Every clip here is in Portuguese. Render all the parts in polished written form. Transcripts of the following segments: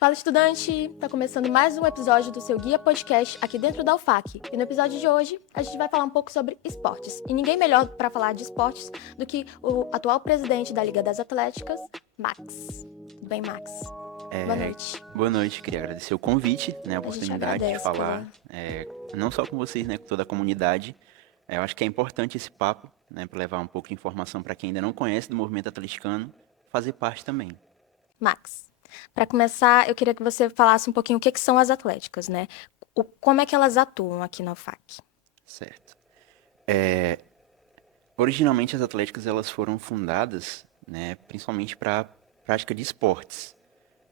Fala, estudante! Tá começando mais um episódio do seu Guia Podcast aqui dentro da UFAC. E no episódio de hoje, a gente vai falar um pouco sobre esportes. E ninguém melhor para falar de esportes do que o atual presidente da Liga das Atléticas, Max. Tudo bem, Max? Boa noite. Boa noite, queria agradecer o convite, né, a A gente oportunidade de agradece falar, não só com vocês, né, com toda a comunidade. Eu acho que é importante esse papo, né, para levar um pouco de informação para quem ainda não conhece do movimento atleticano, fazer parte também. Max, para começar, eu queria que você falasse um pouquinho o que são as atléticas, né? Como é que elas atuam aqui na UFAC? Certo. Originalmente as atléticas elas foram fundadas, né, principalmente para prática de esportes.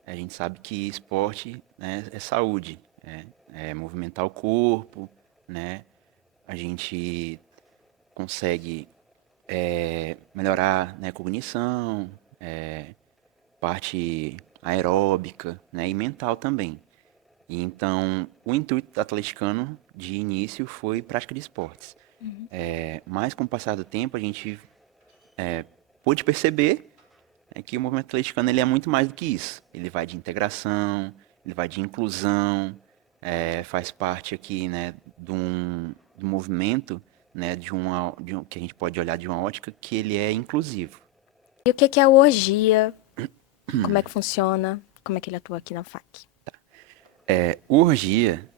A gente sabe que esporte, né, é saúde, é movimentar o corpo, né? A gente consegue melhorar, né, cognição, parte aeróbica, né, e mental também. E então, o intuito atleticano de início foi prática de esportes. Mas com o passar do tempo, a gente pôde perceber, né, que o movimento atleticano ele é muito mais do que isso. Ele vai de integração, ele vai de inclusão, faz parte aqui, né, de um movimento, né, que a gente pode olhar de uma ótica que ele é inclusivo. E o que é a orgia? Como é que funciona? Como é que ele atua aqui na UFAC? O orgia,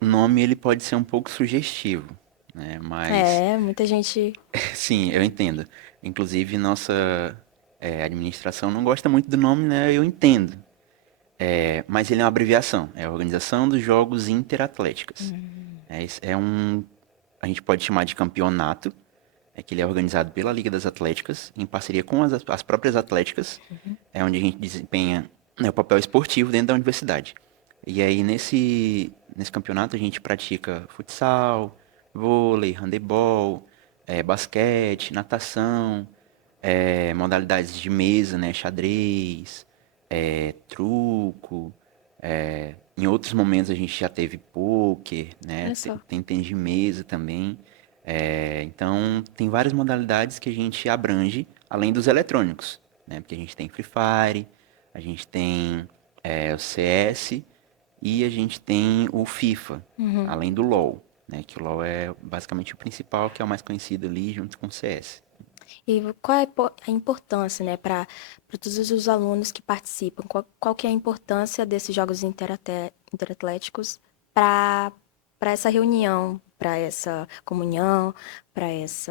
o nome ele pode ser um pouco sugestivo, né? Mas Muita gente. sim, eu entendo. Inclusive nossa administração não gosta muito do nome, né? Eu entendo. Mas ele é uma abreviação. É a Organização dos Jogos Interatléticas. A gente pode chamar de campeonato, que ele é organizado pela Liga das Atléticas em parceria com as próprias atléticas, é onde a gente desempenha, né, o papel esportivo dentro da universidade. E aí nesse campeonato a gente pratica futsal, vôlei, handebol, basquete, natação, modalidades de mesa, né, xadrez, truco. Em outros momentos a gente já teve pôquer, né, Olha só. tem tênis de mesa também. Então tem várias modalidades que a gente abrange, além dos eletrônicos, né, porque a gente tem Free Fire, a gente tem o CS e a gente tem o FIFA, além do LoL, né? Que o LoL é basicamente o principal, que é o mais conhecido ali, junto com o CS. E qual é a importância, né, para todos os alunos que participam? Qual que é a importância desses jogos interatléticos para essa reunião, para essa comunhão, para esse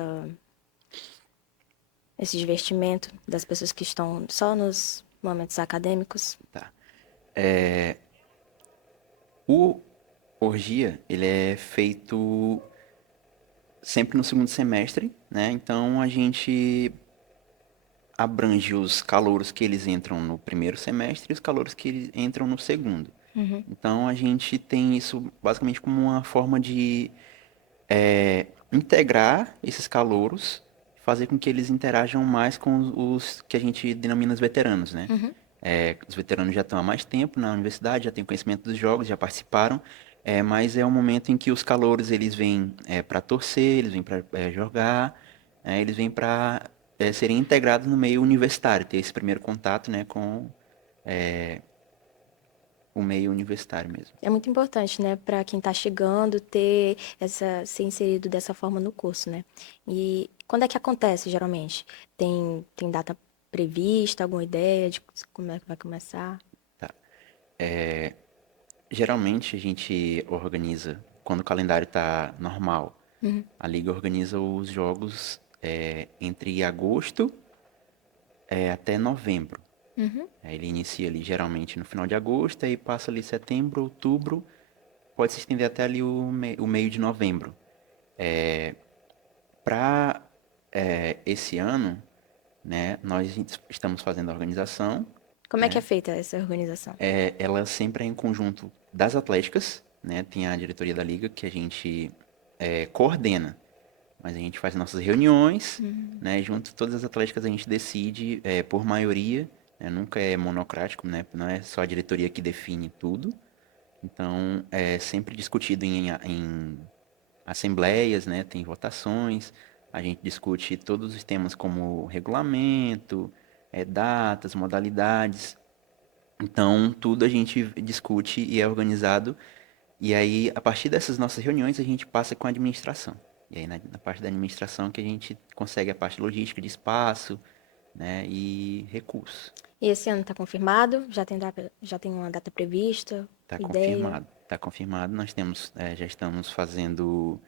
divertimento das pessoas que estão só nos momentos acadêmicos? Tá. O Orgia, ele é feito sempre no segundo semestre, né? Então a gente abrange os calouros que eles entram no primeiro semestre e os calouros que eles entram no segundo. Então a gente tem isso basicamente como uma forma de integrar esses calouros, fazer com que eles interajam mais com os que a gente denomina os veteranos, né? Os veteranos já estão há mais tempo na universidade, já têm conhecimento dos jogos, já participaram, mas é um momento em que os calouros eles vêm para torcer, eles vêm para jogar, eles vêm para serem integrados no meio universitário, ter esse primeiro contato, né, com o meio universitário mesmo. É muito importante, né, para quem está chegando ser inserido dessa forma no curso, né? E quando é que acontece, geralmente? Tem data prevista, alguma ideia de como é que vai começar? Geralmente a gente organiza, quando o calendário está normal, a liga organiza os jogos entre agosto até novembro. Ele inicia ali geralmente no final de agosto, aí passa ali setembro, outubro, pode se estender até ali o meio de novembro. Para esse ano, né, nós estamos fazendo a organização, Como é que é né? feita essa organização? Ela sempre é em conjunto das atléticas, né? Tem a diretoria da liga que a gente coordena, mas a gente faz nossas reuniões, né? Junto todas as atléticas a gente decide por maioria, né? Nunca é monocrático, né? Não é só a diretoria que define tudo. Então é sempre discutido em assembleias, né? Tem votações. A gente discute todos os temas como regulamento, datas, modalidades. Então, tudo a gente discute e é organizado. E aí, a partir dessas nossas reuniões, a gente passa com a administração. E aí, na parte da administração, que a gente consegue a parte logística de espaço, né, e recursos. E esse ano está confirmado? Já tem uma data prevista? Está Ideia? confirmado. Está confirmado. Nós temos, já estamos fazendo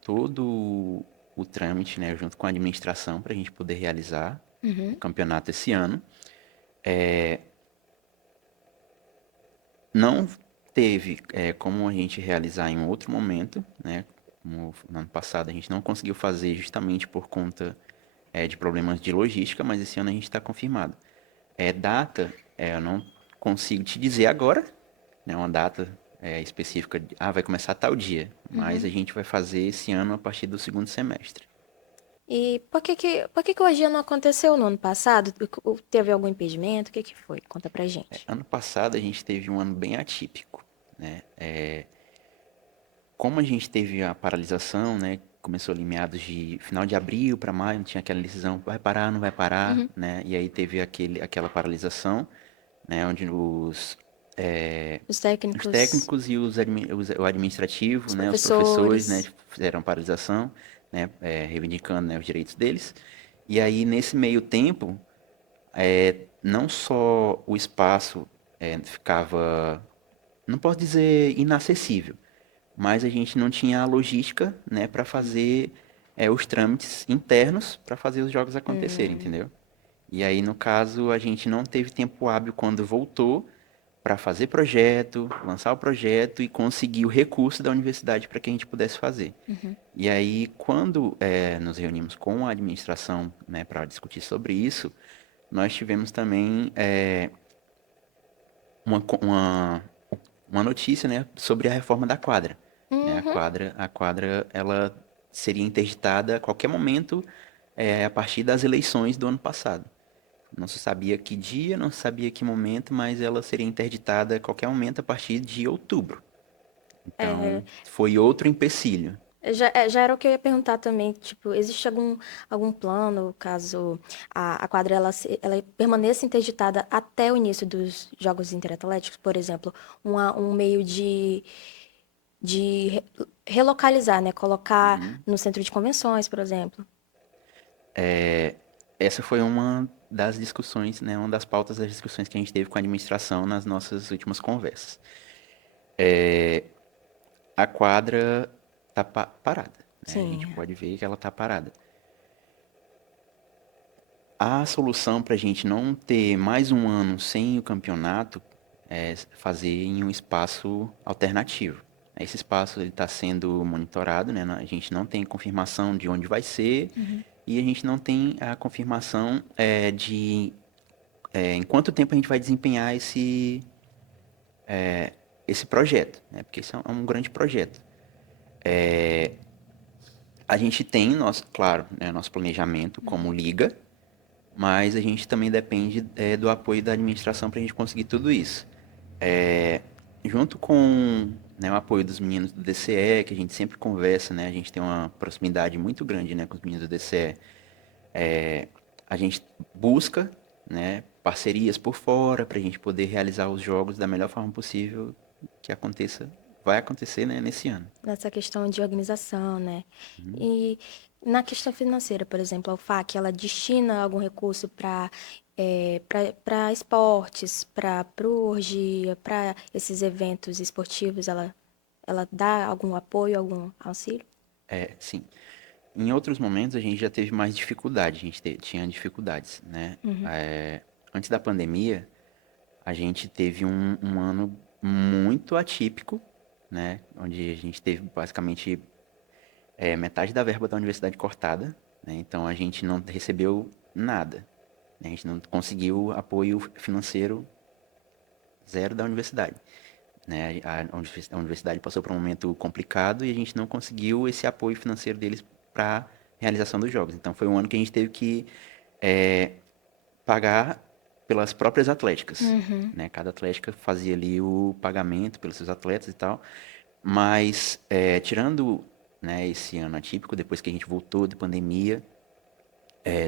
todo o trâmite, né, junto com a administração, para a gente poder realizar o campeonato esse ano. Não teve como a gente realizar em um outro momento, né? Como no ano passado a gente não conseguiu fazer justamente por conta de problemas de logística, mas esse ano a gente está confirmado. Data, eu não consigo te dizer agora, né? Uma data específica, vai começar tal dia, mas a gente vai fazer esse ano a partir do segundo semestre. E por que que o AGIA não aconteceu no ano passado? Teve algum impedimento? O que que foi? Conta pra gente. Ano passado a gente teve um ano bem atípico, né? Como a gente teve a paralisação, né? Começou ali meados de final de abril para maio, não tinha aquela decisão, vai parar, não vai parar, né? E aí teve aquela paralisação, né? Onde Os os técnicos, técnicos e o administrativo, os né? Os professores, né? professores. Fizeram paralisação, né? Reivindicando, né? Os direitos deles. E aí nesse meio tempo, não só o espaço ficava, não posso dizer inacessível, mas a gente não tinha a logística, né, para fazer os trâmites internos para fazer os jogos acontecerem, entendeu? E aí, no caso, a gente não teve tempo hábil quando voltou para fazer projeto, lançar o projeto e conseguir o recurso da universidade para que a gente pudesse fazer. E aí, quando nos reunimos com a administração, né, para discutir sobre isso, nós tivemos também uma, uma notícia, né, sobre a reforma da quadra. Né? Uhum. A quadra, ela seria interditada a qualquer momento, a partir das eleições do ano passado. Não se sabia que dia, não se sabia que momento, mas ela seria interditada a qualquer momento a partir de outubro. É, Então, foi outro empecilho. já era o que eu ia perguntar também, tipo, existe algum plano caso a quadra ela permaneça interditada até o início dos Jogos Interatléticos, por exemplo, um meio de relocalizar, né? Colocar Uhum. no centro de convenções, por exemplo. Essa foi uma das discussões, né, uma das pautas das discussões que a gente teve com a administração nas nossas últimas conversas. A quadra tá parada, né? A gente Sim. pode ver que ela tá parada. A solução para a gente não ter mais um ano sem o campeonato é fazer em um espaço alternativo. Esse espaço está sendo monitorado, né? A gente não tem confirmação de onde vai ser e a gente não tem a confirmação de em quanto tempo a gente vai desempenhar esse projeto, né? Porque esse é um grande projeto. A gente tem, claro, né, nosso planejamento como liga, mas a gente também depende do apoio da administração para a gente conseguir tudo isso. Junto com, né, o apoio dos meninos do DCE, que a gente sempre conversa, né, a gente tem uma proximidade muito grande, né, com os meninos do DCE. A gente busca, né, parcerias por fora para a gente poder realizar os jogos da melhor forma possível que vai acontecer, né, nesse ano. Nessa questão de organização, né? E na questão financeira, por exemplo, a UFAC, ela destina algum recurso para esportes, para orgia, para esses eventos esportivos, ela dá algum apoio, algum auxílio? Sim. Em outros momentos a gente já teve mais dificuldade, a gente tinha dificuldades, né? Antes da pandemia, a gente teve um ano muito atípico, né? Onde a gente teve basicamente metade da verba da universidade cortada, né? Então a gente não recebeu nada, né? A gente não conseguiu apoio financeiro zero da universidade, né? A universidade passou por um momento complicado e a gente não conseguiu esse apoio financeiro deles para realização dos jogos. Então foi um ano que a gente teve que pagar pelas próprias atléticas, né? Cada atlética fazia ali o pagamento pelos seus atletas e tal. Mas tirando, né, esse ano atípico, depois que a gente voltou de pandemia,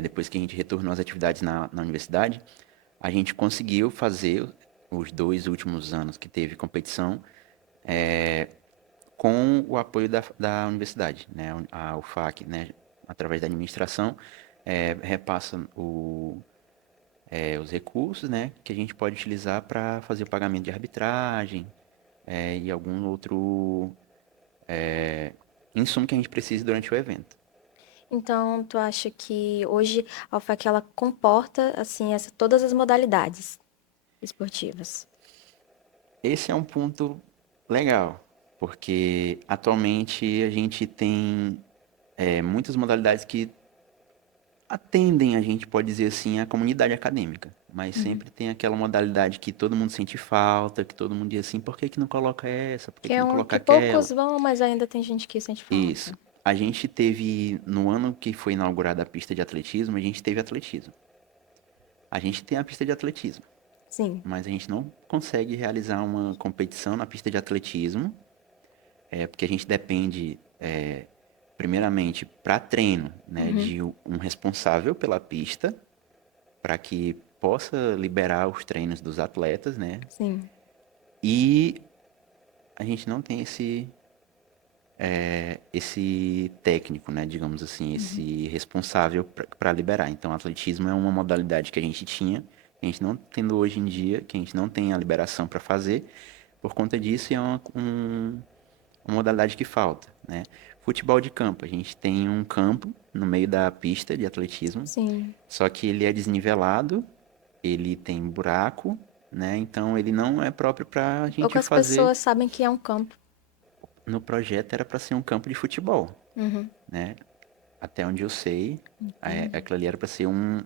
depois que a gente retornou às atividades na universidade, a gente conseguiu fazer os 2 últimos anos que teve competição, com o apoio da universidade, né? A UFAC, né? Através da administração, repassa os recursos, né? Que a gente pode utilizar para fazer o pagamento de arbitragem, e algum outro insumo que a gente precise durante o evento. Então, tu acha que hoje a UFAC ela comporta assim todas as modalidades esportivas? Esse é um ponto legal, porque atualmente a gente tem muitas modalidades que atendem, a gente pode dizer assim, a comunidade acadêmica. Mas sempre tem aquela modalidade que todo mundo sente falta, que todo mundo diz assim, por que que não coloca essa? Por que Que que é não um coloca que poucos aquela? vão, mas ainda tem gente que sente Isso. falta. A gente teve, no ano que foi inaugurada a pista de atletismo, a gente teve atletismo. A gente tem a pista de atletismo, Sim. mas a gente não consegue realizar uma competição na pista de atletismo, porque a gente depende, primeiramente, para treino, né, Uhum. de um responsável pela pista, para que possa liberar os treinos dos atletas, né? Sim. E a gente não tem esse técnico, né, digamos assim, Uhum. esse responsável para liberar. Então, o atletismo é uma modalidade que a gente tinha, que a gente não tendo hoje em dia, que a gente não tem a liberação para fazer. Por conta disso, é uma modalidade que falta, né? Futebol de campo, a gente tem um campo no meio da pista de atletismo, Sim. só que ele é desnivelado, ele tem buraco, né? Então ele não é próprio para a gente Poucas fazer. pessoas sabem que é um campo. No projeto era para ser um campo de futebol, Uhum. né? Até onde eu sei, Entendi. aquilo ali era para ser um,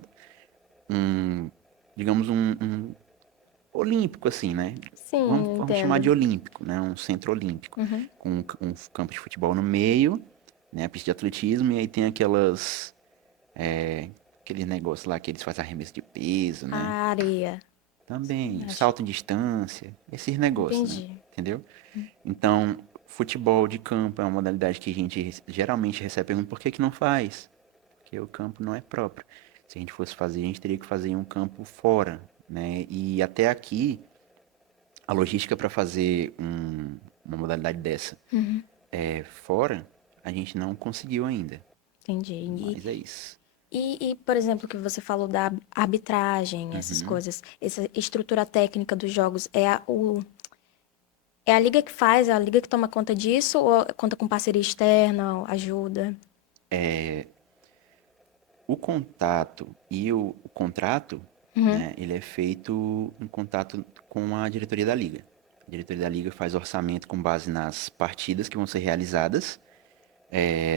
digamos, um olímpico, assim, né? Vamos, Sim, vamos chamar de entendo. olímpico, né? Um centro olímpico, Uhum. com um campo de futebol no meio, né? A pista de atletismo, e aí tem aqueles negócios lá que eles fazem arremesso de peso, A né? areia. Também, Acho. salto em distância, esses negócios, né? Entendi. Entendeu? Então, futebol de campo é uma modalidade que a gente geralmente recebe a pergunta, por que que não faz? Porque o campo não é próprio. Se a gente fosse fazer, a gente teria que fazer em um campo fora, né? E até aqui, a logística para fazer uma modalidade dessa Uhum. fora, a gente não conseguiu ainda. Entendi. Mas é isso. Por exemplo, que você falou da arbitragem, essas Uhum. coisas, essa estrutura técnica dos jogos, é a liga que faz, é a liga que toma conta disso ou conta com parceria externa, ajuda? O contato e o contrato, Uhum. né, ele é feito em contato com a diretoria da liga. A diretoria da liga faz orçamento com base nas partidas que vão ser realizadas,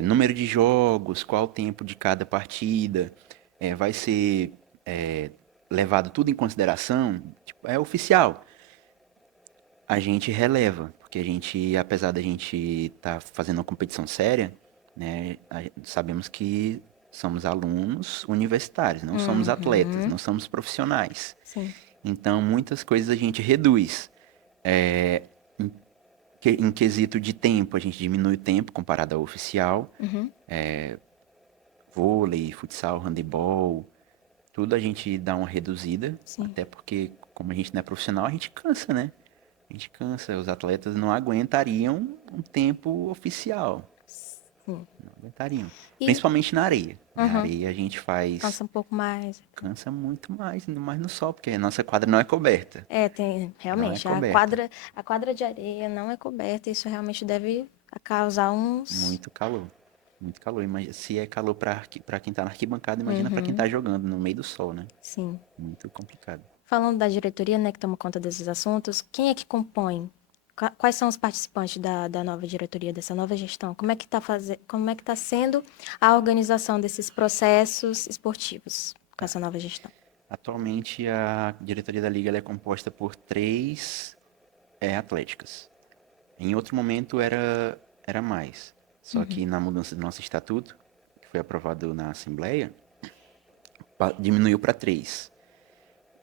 número de jogos, qual o tempo de cada partida, vai ser levado tudo em consideração, tipo, é oficial. A gente releva, porque a gente, apesar da gente estar fazendo uma competição séria, né, sabemos que somos alunos universitários, não somos atletas, Uhum. não somos profissionais. Sim. Então, muitas coisas a gente reduz. Em, em quesito de tempo, a gente diminui o tempo comparado ao oficial. Uhum. Vôlei, futsal, handebol, tudo a gente dá uma reduzida, Sim. até porque, como a gente não é profissional, a gente cansa, né? A gente cansa, os atletas não aguentariam um tempo oficial, Sim. não aguentariam. E, Principalmente na areia, né? A uhum, areia a gente faz, cansa um pouco mais. cansa muito mais, ainda mais no sol, porque a nossa quadra não é coberta, É, tem, não é realmente, coberta, a quadra de areia não é coberta, isso realmente deve causar uns. muito calor. Muito calor. Imagina, se é calor para quem tá na arquibancada, imagina para quem Uhum, tá jogando no meio do sol, né? sim. Muito complicado. Falando da diretoria, né, que toma conta desses assuntos, quem é que compõe? Quais são os participantes da nova diretoria, dessa nova gestão? Como é que tá sendo a organização desses processos esportivos com essa nova gestão? Atualmente, a diretoria da liga ela é composta por 3 atléticas. Em outro momento era mais. Só que na mudança do nosso estatuto, que foi aprovado na Assembleia, diminuiu para 3.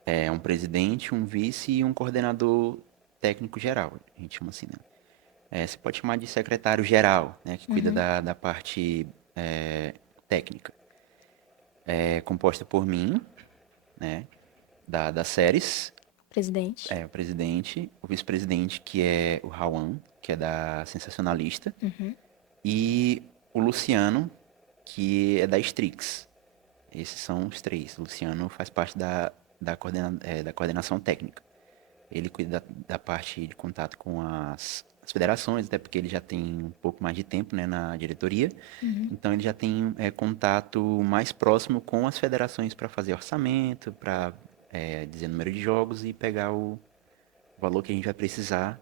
É um presidente, um vice e um coordenador técnico geral. A gente chama assim, né? Você pode chamar de secretário geral, né? Que cuida Uhum, da parte técnica. É composta por mim, né? Das séries. Presidente. O presidente, o vice-presidente, que é o Rauan, que é da Sensacionalista, e o Luciano, que é da Strix. Esses são os três. O Luciano faz parte da coordenação técnica. Ele cuida da parte de contato com as federações, até porque ele já tem um pouco mais de tempo, né, na diretoria. Então ele já tem contato mais próximo com as federações para fazer orçamento, para dizer número de jogos e pegar o valor que a gente vai precisar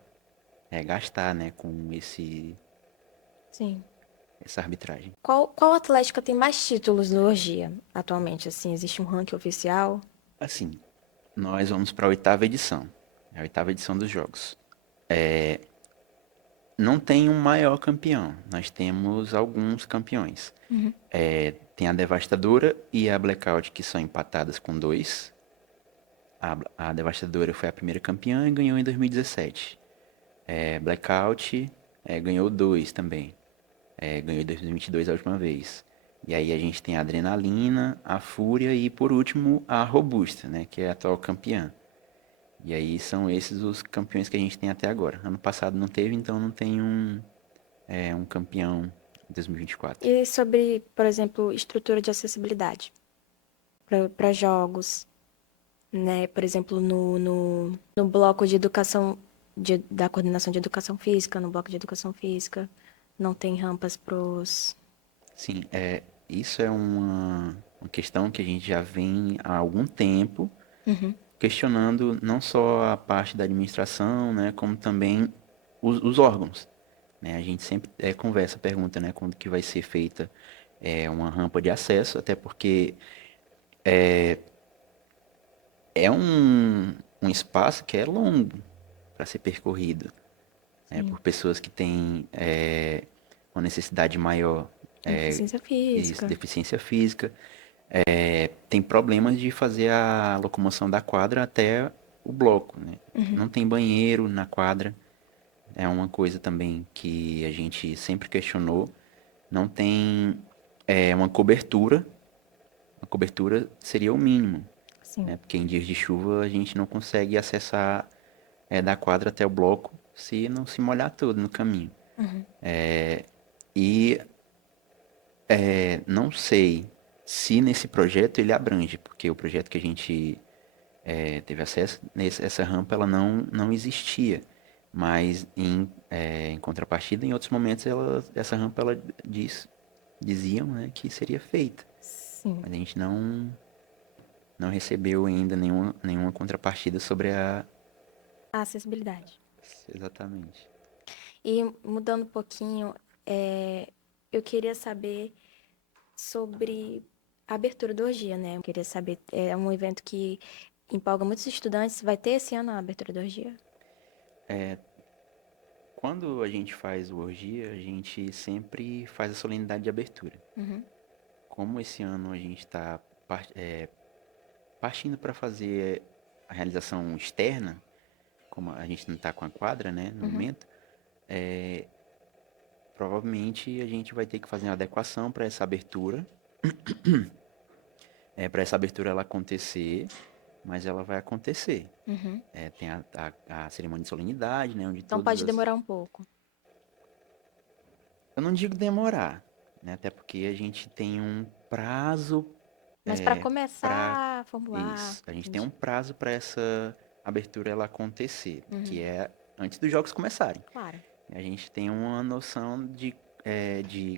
gastar, né, com Sim. essa arbitragem. Qual Atlética tem mais títulos no Orgia atualmente? Assim, existe um ranking oficial? Assim, nós vamos para a oitava edição. A oitava edição dos jogos. Não tem um maior campeão. Nós temos alguns campeões. Tem a Devastadora e a Blackout, que são empatadas com 2. A Devastadora foi a primeira campeã e ganhou em 2017. Blackout ganhou 2 também. Ganhou em 2022 a última vez. E aí a gente tem a Adrenalina, a Fúria e por último a Robusta, né, que é a atual campeã. E aí são esses os campeões que a gente tem até agora. Ano passado não teve, então não tem um campeão em 2024. E sobre, por exemplo, estrutura de acessibilidade para jogos, né? Por exemplo, no bloco de educação, da coordenação de educação física, no bloco de educação física, não tem rampas pros... Sim, isso é uma questão que a gente já vem há algum tempo questionando não só a parte da administração, né, como também os órgãos. Né? A gente sempre conversa, pergunta, né, quando que vai ser feita uma rampa de acesso, até porque é um espaço que é longo para ser percorrido, né, Sim. por pessoas que têm uma necessidade maior, Deficiência isso, física. deficiência física, tem problemas de fazer a locomoção da quadra até o bloco, né? Não tem banheiro na quadra, é uma coisa também que a gente sempre questionou. Não tem uma cobertura seria o mínimo, Sim. né? Porque em dias de chuva a gente não consegue acessar da quadra até o bloco se não se molhar todo no caminho. E não sei se nesse projeto ele abrange, porque o projeto que a gente teve acesso, essa rampa ela não existia. Mas em contrapartida, em outros momentos, essa rampa ela diziam, né, que seria feita. Sim. Mas a gente não recebeu ainda nenhuma contrapartida sobre a... A acessibilidade. Exatamente. E mudando um pouquinho, eu queria saber sobre a abertura do Orgia, né? Eu queria saber, é um evento que empolga muitos estudantes. Vai ter esse ano a abertura do Orgia? Quando a gente faz o orgia, a gente sempre faz a solenidade de abertura. Como esse ano a gente está partindo para fazer a realização externa, como a gente não está com a quadra, né, no momento, provavelmente a gente vai ter que fazer uma adequação para essa abertura, para essa abertura ela acontecer, mas ela vai acontecer. Tem a cerimônia de solenidade, né, onde Então todas pode as... demorar um pouco. Eu não digo demorar, né, até porque a gente tem um prazo Mas para para começar a formular, isso. A gente tem um entendi. prazo para essa abertura ela acontecer, que é antes dos jogos começarem. Claro. A gente tem uma noção de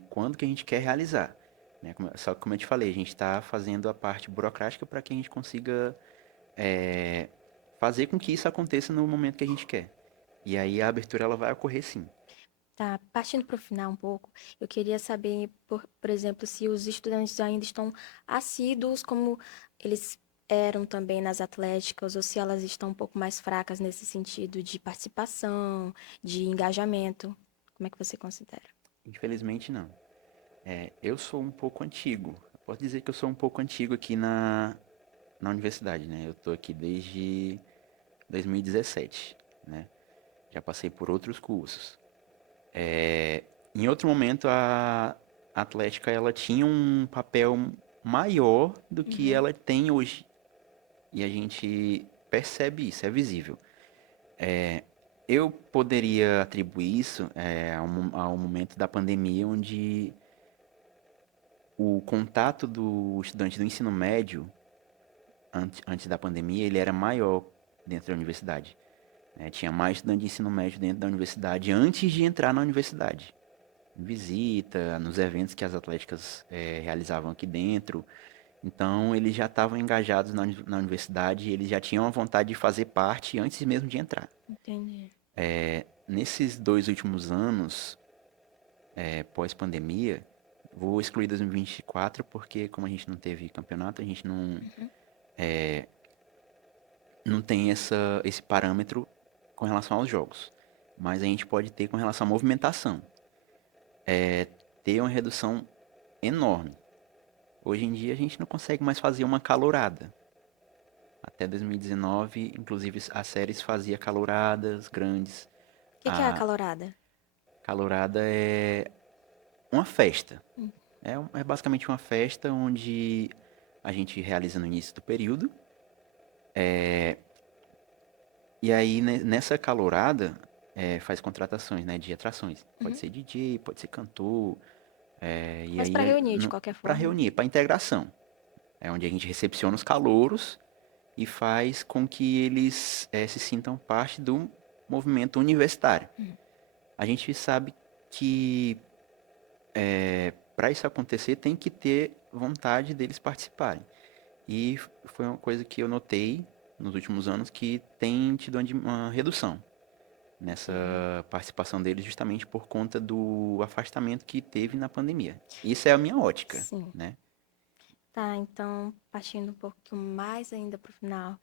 quando que a gente quer realizar. Né? Só que como eu te falei, a gente está fazendo a parte burocrática para que a gente consiga fazer com que isso aconteça no momento que a gente quer. E aí a abertura ela vai ocorrer sim. Tá, partindo para o final um pouco, eu queria saber, por exemplo, se os estudantes ainda estão assíduos como eles eram também nas atléticas, ou se elas estão um pouco mais fracas nesse sentido de participação, de engajamento. Como é que você considera? Infelizmente não. Eu sou um pouco antigo. Eu posso dizer que eu sou um pouco antigo aqui na universidade, né? Eu tô aqui desde 2017, né? Já passei por outros cursos. Em outro momento, a Atlética ela tinha um papel maior do que ela tem hoje. E a gente percebe isso, é visível. Eu poderia atribuir isso ao momento da pandemia, onde o contato do estudante do ensino médio, antes da pandemia, ele era maior dentro da universidade. Tinha mais estudante de ensino médio dentro da universidade antes de entrar na universidade. Em visita, nos eventos que as atléticas realizavam aqui dentro. Então, eles já estavam engajados na universidade, eles já tinham a vontade de fazer parte antes mesmo de entrar. Entendi. Nesses 2 últimos anos, pós-pandemia, vou excluir 2024 porque, como a gente não teve campeonato, a gente não tem esse parâmetro com relação aos jogos. Mas a gente pode ter com relação à movimentação. Ter uma redução enorme. Hoje em dia a gente não consegue mais fazer uma calourada. Até 2019, inclusive, as séries faziam calouradas grandes. O que é a calorada? Calourada é uma festa. É basicamente uma festa onde a gente realiza no início do período. E aí, nessa calourada, faz contratações, né, de atrações. Pode ser DJ, pode ser cantor. E Mas aí para reunir de qualquer para forma. reunir, para integração. É onde a gente recepciona os calouros e faz com que eles se sintam parte do movimento universitário. A gente sabe que para isso acontecer tem que ter vontade deles participarem. E foi uma coisa que eu notei nos últimos anos que tem tido uma redução nessa participação deles justamente por conta do afastamento que teve na pandemia. Isso é a minha ótica, Sim. né? Tá, então, partindo um pouquinho mais ainda para o final,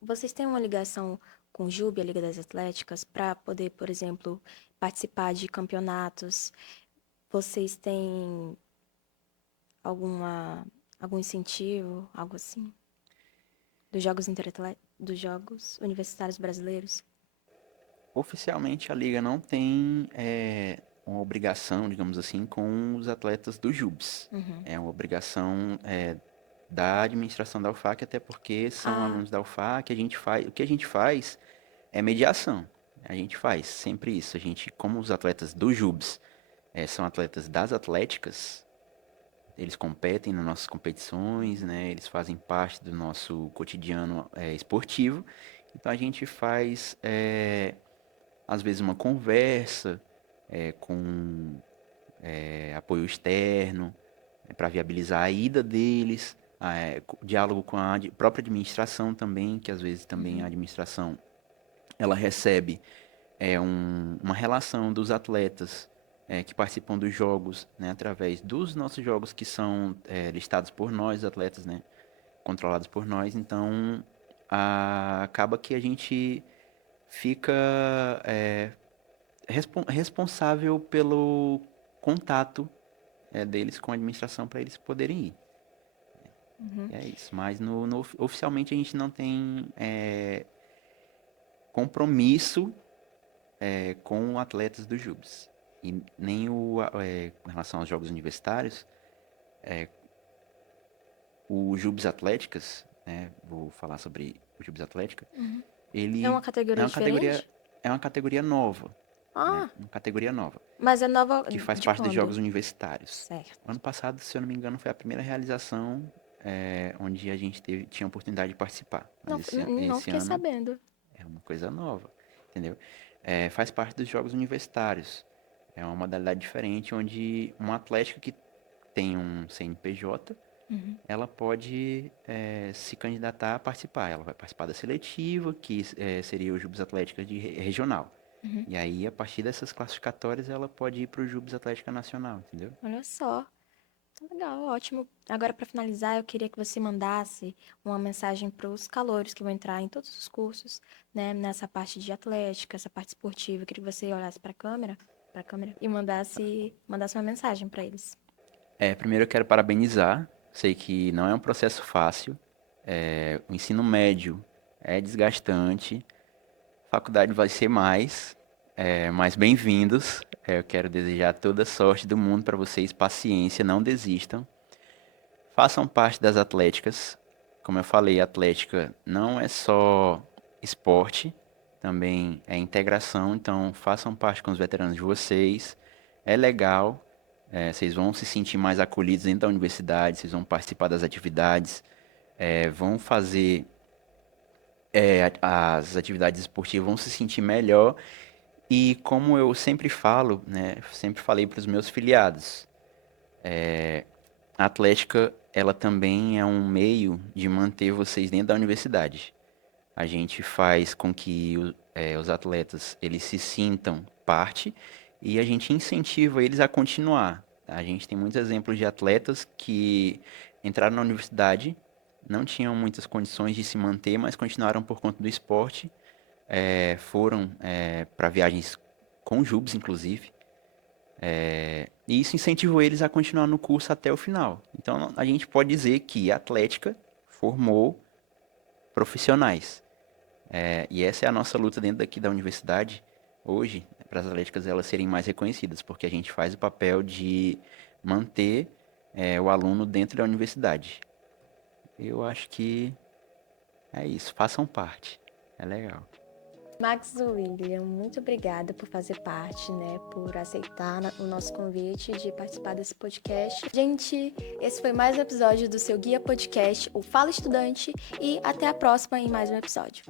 vocês têm uma ligação com o JUB, a Liga das Atléticas, para poder, por exemplo, participar de campeonatos? Vocês têm algum incentivo, algo assim? Dos Jogos Universitários Brasileiros? Oficialmente a liga não tem uma obrigação, digamos assim, com os atletas do JUBs. É uma obrigação da administração da UFAC, até porque são alunos da UFAC. O que a gente faz é mediação. A gente faz sempre isso. A gente, como os atletas do JUBs são atletas das atléticas, eles competem nas nossas competições, né? Eles fazem parte do nosso cotidiano esportivo. Então a gente faz às vezes uma conversa com apoio externo para viabilizar a ida deles, diálogo com a própria administração também, que às vezes também a administração ela recebe uma relação dos atletas que participam dos jogos, né, através dos nossos jogos que são listados por nós, atletas, né, controlados por nós. Então acaba que a gente fica responsável pelo contato deles com a administração para eles poderem ir. É isso. Mas oficialmente a gente não tem compromisso com atletas do JUBs. E nem com relação aos jogos universitários, o JUBs Atléticas, né, vou falar sobre o JUBs Atlética, ele É uma categoria diferente? É uma categoria nova. Ah, Uma categoria nova, mas é nova que faz de parte dos quando? jogos universitários. Certo. Ano passado, se eu não me engano, foi a primeira realização onde a gente tinha a oportunidade de participar. Não, Mas não esse fiquei ano sabendo. é uma coisa nova, entendeu? Faz parte dos jogos universitários. É uma modalidade diferente, onde uma atlética que tem um CNPJ, ela pode se candidatar a participar. Ela vai participar da seletiva, que seria o JUBs Atlética de regional. E aí, a partir dessas classificatórias, ela pode ir para o JUBs Atlética Nacional, entendeu? Olha só. Legal, ótimo. Agora, para finalizar, eu queria que você mandasse uma mensagem para os calouros que vão entrar em todos os cursos, né? Nessa parte de atlética, essa parte esportiva. Eu queria que você olhasse para a câmera, e mandasse uma mensagem para eles. Primeiro eu quero parabenizar. Sei que não é um processo fácil. O ensino médio é desgastante. Faculdade vai ser mais. Mas bem-vindos. Eu quero desejar toda a sorte do mundo para vocês. Paciência, não desistam. Façam parte das atléticas. Como eu falei, Atlética não é só esporte, também é integração, então façam parte com os veteranos de vocês. É legal, vocês vão se sentir mais acolhidos dentro da universidade, vocês vão participar das atividades, vão fazer as atividades esportivas, vão se sentir melhor. E como eu sempre falo, né, sempre falei para os meus filiados, a Atlética, ela também é um meio de manter vocês dentro da universidade. A gente faz com que os atletas eles se sintam parte e a gente incentiva eles a continuar. A gente tem muitos exemplos de atletas que entraram na universidade, não tinham muitas condições de se manter, mas continuaram por conta do esporte, foram para viagens com jubes, inclusive, e isso incentivou eles a continuar no curso até o final. Então a gente pode dizer que a Atlética formou profissionais. E essa é a nossa luta dentro daqui da universidade hoje, para as atléticas elas serem mais reconhecidas, porque a gente faz o papel de manter o aluno dentro da universidade. Eu acho que é isso, façam parte, é legal. Max William, muito obrigada por fazer parte, né, por aceitar o nosso convite de participar desse podcast. Gente, esse foi mais um episódio do seu Guia Podcast, o Fala Estudante, e até a próxima em mais um episódio.